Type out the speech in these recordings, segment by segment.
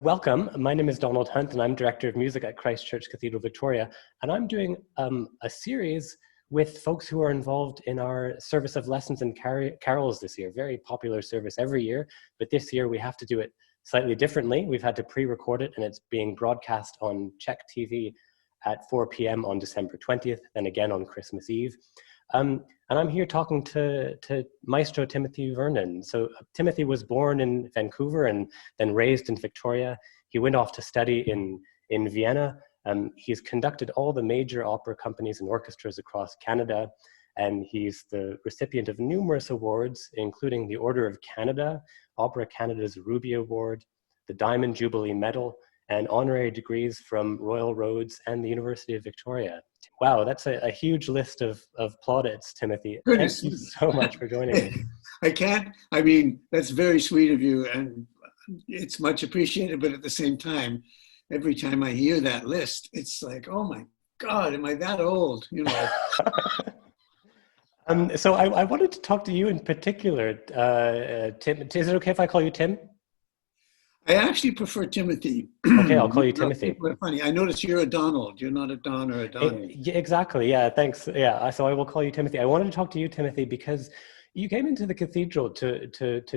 Welcome. My name is Donald Hunt, and I'm Director of Music at Christ Church Cathedral, Victoria. And I'm doing a series with folks who are involved in our service of lessons and carols this year. Very popular service every year, but this year we have to do it slightly differently. We've had to pre-record it, and it's being broadcast on Czech TV at 4 p.m. on December 20th, and again on Christmas Eve. And I'm here talking to Maestro Timothy Vernon. So Timothy was born in Vancouver and then raised in Victoria. He went off to study in Vienna. He's conducted all the major opera companies and orchestras across Canada, and he's the recipient of numerous awards, including the Order of Canada, Opera Canada's Ruby Award, the Diamond Jubilee Medal, and honorary degrees from Royal Roads and the University of Victoria. Wow, that's a huge list of plaudits, Timothy. Goodness. Thank you so much for joining me. That's very sweet of you, and it's much appreciated, but at the same time, every time I hear that list, it's like, oh my God, am I that old? So I wanted to talk to you in particular, Tim. Is it okay if I call you Tim? I actually prefer Timothy. Okay, I'll call you Timothy. People are funny. I notice you're a Donald. You're not a Don or a Donny. Yeah, exactly. Yeah, thanks. Yeah, so I will call you Timothy. I wanted to talk to you, Timothy, because you came into the cathedral to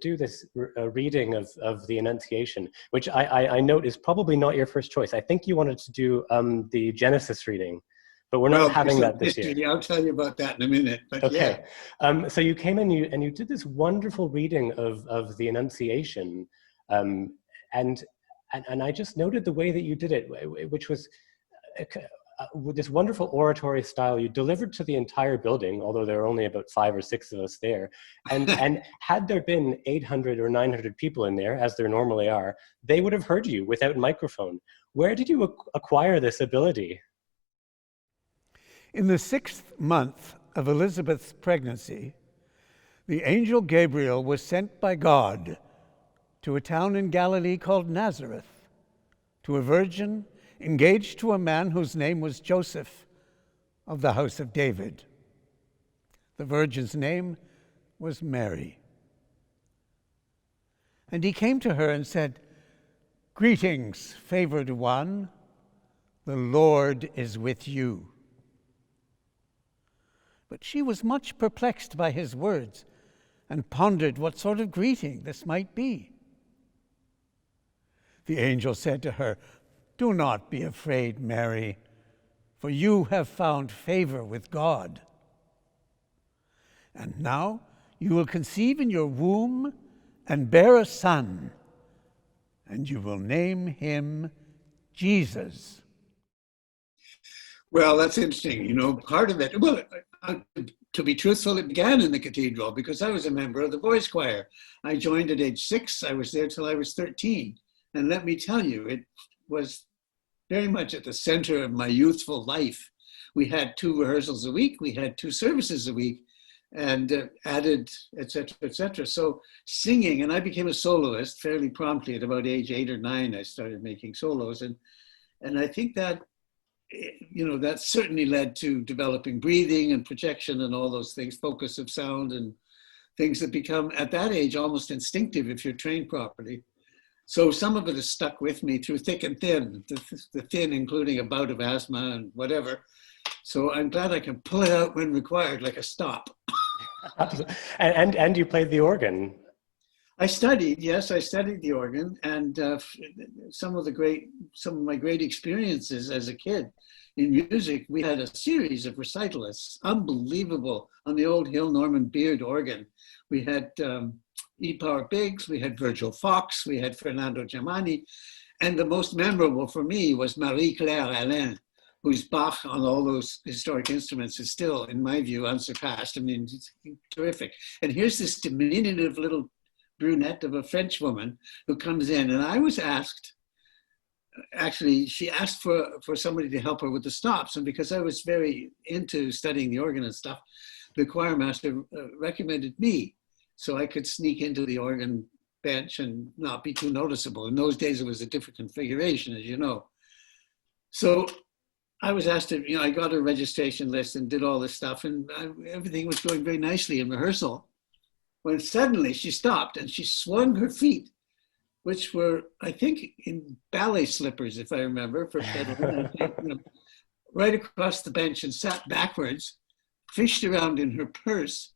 do this reading of the Annunciation, which I note is probably not your first choice. I think you wanted to do the Genesis reading, but we're not having that this year. I'll tell you about that in a minute. But okay. Yeah. So you came in and you did this wonderful reading of the Annunciation. And I just noted the way that you did it, which was with this wonderful oratory style. You delivered to the entire building, although there were only about 5 or 6 of us there. And had there been 800 or 900 people in there, as there normally are, they would have heard you without microphone. Where did you acquire this ability? In the 6th month of Elizabeth's pregnancy, the angel Gabriel was sent by God to a town in Galilee called Nazareth, to a virgin engaged to a man whose name was Joseph, of the house of David. The virgin's name was Mary. And he came to her and said, "Greetings, favored one, the Lord is with you." But she was much perplexed by his words and pondered what sort of greeting this might be. The angel said to her, "Do not be afraid, Mary, for you have found favor with God. And now you will conceive in your womb and bear a son, and you will name him Jesus." Well, that's interesting. Part of it, to be truthful, it began in the cathedral because I was a member of the voice choir. I joined at age 6. I was there till I was 13. And let me tell you, it was very much at the center of my youthful life. We had 2 rehearsals a week. We had 2 services a week, and added, et cetera. So singing, and I became a soloist fairly promptly at about age 8 or 9. I started making solos, and I think that, that certainly led to developing breathing and projection and all those things, focus of sound and things that become at that age almost instinctive if you're trained properly. So some of it has stuck with me through thick and thin, the thin including a bout of asthma and whatever. So I'm glad I can pull it out when required, like a stop. And you played the organ. I studied the organ, and some of my great experiences as a kid in music, we had a series of recitalists, unbelievable, on the old Hill Norman Beard organ. We had E. Power Biggs, we had Virgil Fox, we had Fernando Germani, and the most memorable for me was Marie-Claire Alain, whose Bach on all those historic instruments is still, in my view, unsurpassed. I mean, it's terrific. And here's this diminutive little brunette of a French woman who comes in, and I was asked, actually, she asked for somebody to help her with the stops, and because I was very into studying the organ and stuff, the choir master recommended me so I could sneak into the organ bench and not be too noticeable. In those days, it was a different configuration, as you know. So I was asked to, I got a registration list and did all this stuff, and everything was going very nicely in rehearsal, when suddenly she stopped and she swung her feet which were, I think, in ballet slippers, if I remember, for fiddling. I think, right across the bench and sat backwards, fished around in her purse,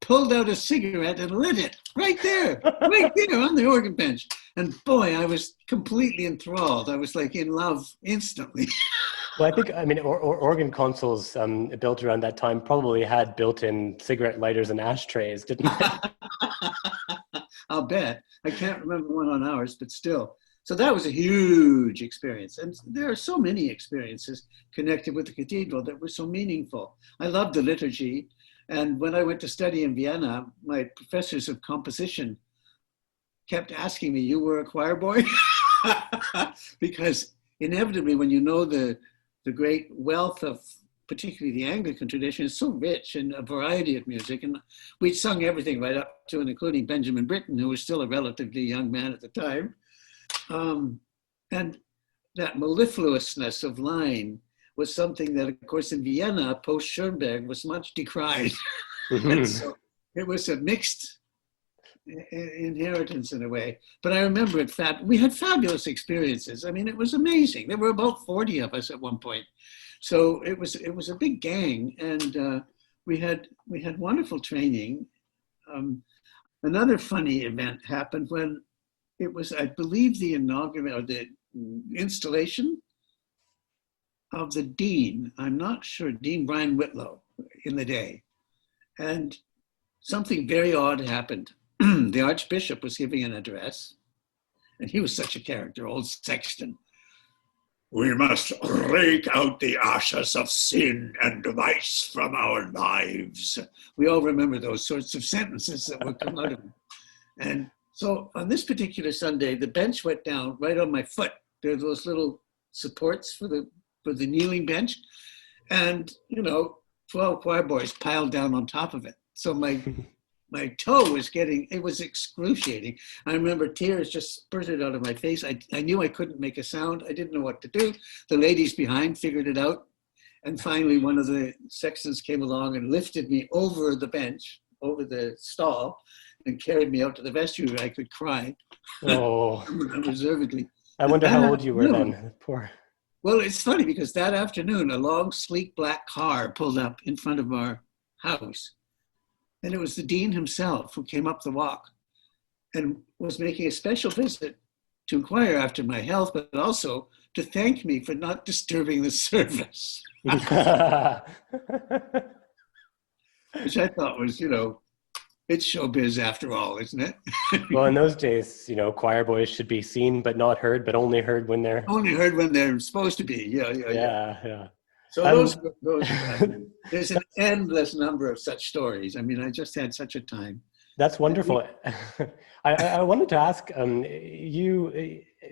pulled out a cigarette and lit it right there on the organ bench. And boy, I was completely enthralled. I was like in love instantly. Well, I mean, organ consoles built around that time probably had built-in cigarette lighters and ashtrays, didn't it? I'll bet. I can't remember one on ours, but still. So that was a huge experience. And there are so many experiences connected with the cathedral that were so meaningful. I loved the liturgy. And when I went to study in Vienna, my professors of composition kept asking me, "You were a choir boy?" Because inevitably, when you know the great wealth of particularly the Anglican tradition is so rich in a variety of music. And we'd sung everything right up to and including Benjamin Britten, who was still a relatively young man at the time. And that mellifluousness of line was something that, of course, in Vienna, post-Schoenberg, was much decried. And so it was a mixed inheritance in a way. But I remember we had fabulous experiences. I mean, it was amazing. There were about 40 of us at one point. So it was a big gang, and we had wonderful training. Another funny event happened when it was, I believe, the inauguration or the installation of the dean. I'm not sure, Dean Brian Whitlow, in the day, and something very odd happened. The Archbishop was giving an address, and he was such a character, old sexton. "We must rake out the ashes of sin and vice from our lives." We all remember those sorts of sentences that would come out of him. And so on this particular Sunday, the bench went down right on my foot. There are those little supports for the kneeling bench. And, 12 choir boys piled down on top of it. So my toe was it was excruciating. I remember tears just spurted out of my face. I knew I couldn't make a sound. I didn't know what to do. The ladies behind figured it out. And finally, one of the sextons came along and lifted me over the bench, over the stall, and carried me out to the vestry where I could cry. Oh, unreservedly. I wonder how old you were then. Poor. Well, it's funny because that afternoon, a long, sleek black car pulled up in front of our house. And it was the dean himself who came up the walk and was making a special visit to inquire after my health, but also to thank me for not disturbing the service. Which I thought was, it's showbiz after all, isn't it? Well, in those days, choir boys should be seen but not heard, but only heard when they're... Only heard when they're supposed to be, Yeah. So there's an endless number of such stories. I mean, I just had such a time. That's wonderful. I wanted to ask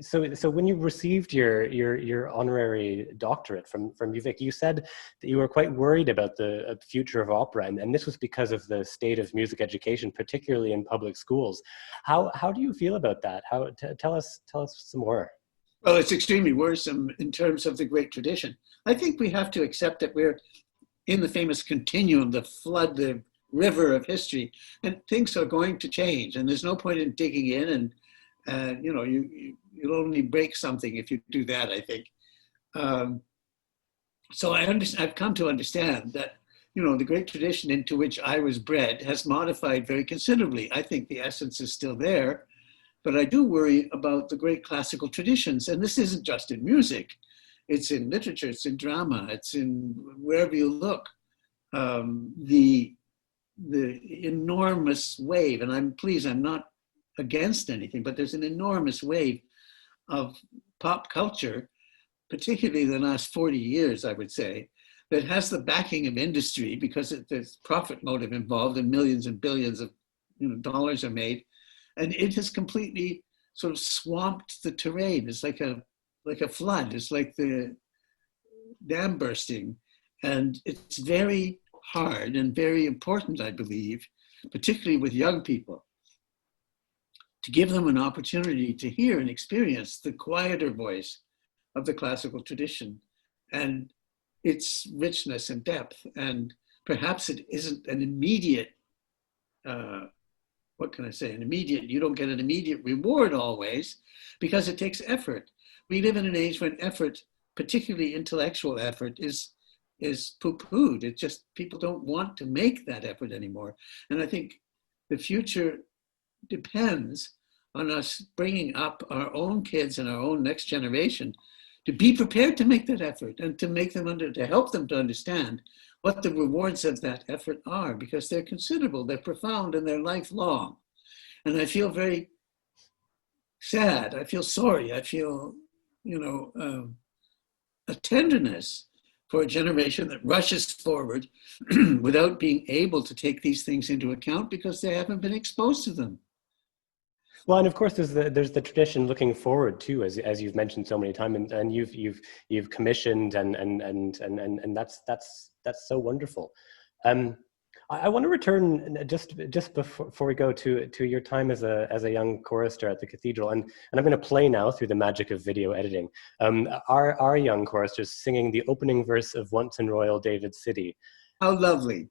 so when you received your honorary doctorate from UVic, you said that you were quite worried about the future of opera, and this was because of the state of music education, particularly in public schools. How do you feel about that? Tell us some more. Well, it's extremely worrisome in terms of the great tradition. I think we have to accept that we're in the famous continuum, the flood, the river of history, and things are going to change. And there's no point in digging in, and you'll only break something if you do that, I think. So I've come to understand that, the great tradition into which I was bred has modified very considerably. I think the essence is still there, but I do worry about the great classical traditions. And this isn't just in music. It's in literature, it's in drama, it's in wherever you look. The enormous wave, and I'm not against anything, but there's an enormous wave of pop culture, particularly the last 40 years, I would say, that has the backing of industry because there's profit motive involved and millions and billions of dollars are made. And it has completely sort of swamped the terrain. It's like a flood. It's like the dam bursting. And it's very hard and very important, I believe, particularly with young people, to give them an opportunity to hear and experience the quieter voice of the classical tradition and its richness and depth. And perhaps it isn't an immediate what can I say, you don't get an immediate reward always, because it takes effort. We live in an age when effort, particularly intellectual effort, is poo-pooed. It's just, people don't want to make that effort anymore. And I think the future depends on us bringing up our own kids and our own next generation to be prepared to make that effort, and to make them to help them to understand what the rewards of that effort are, because they're considerable, they're profound, and they're lifelong. And I feel very sad. I feel sorry. I feel, a tenderness for a generation that rushes forward without being able to take these things into account because they haven't been exposed to them. Well, and of course, there's the tradition looking forward too, as you've mentioned so many times, and you've commissioned, and that's so wonderful. I want to return just before we go to your time as a young chorister at the Cathedral, and I'm going to play now through the magic of video editing. Our young choristers singing the opening verse of "Once in Royal David City." How lovely!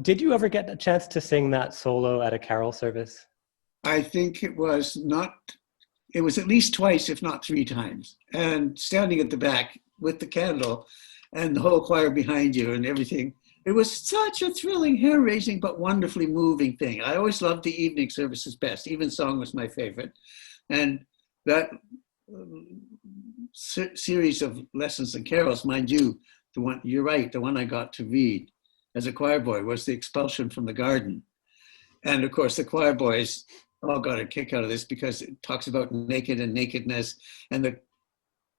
Did you ever get a chance to sing that solo at a carol service? I think it was at least twice, if not 3 times. And standing at the back with the candle and the whole choir behind you and everything, it was such a thrilling, hair-raising, but wonderfully moving thing. I always loved the evening services best. Evensong was my favorite. And that series of lessons and carols, mind you, you're right, the one I got to read as a choir boy was The Expulsion from the Garden. And of course, the choir boys all got a kick out of this because it talks about naked and nakedness, and the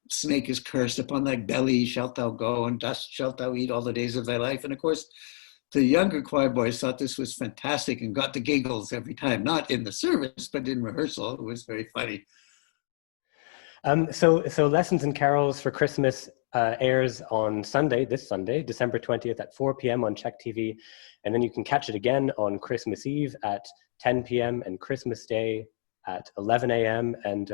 snake is cursed, upon thy belly shalt thou go, and dust shalt thou eat all the days of thy life. And of course, the younger choir boys thought this was fantastic and got the giggles every time, not in the service, but in rehearsal. It was very funny. So Lessons and Carols for Christmas airs on this Sunday, December 20th at 4 p.m. on Czech TV. And then you can catch it again on Christmas Eve at 10 p.m. and Christmas Day at 11 a.m. and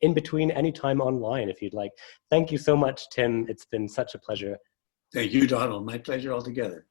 in between anytime online if you'd like. Thank you so much, Tim. It's been such a pleasure. Thank you, Donald. My pleasure altogether.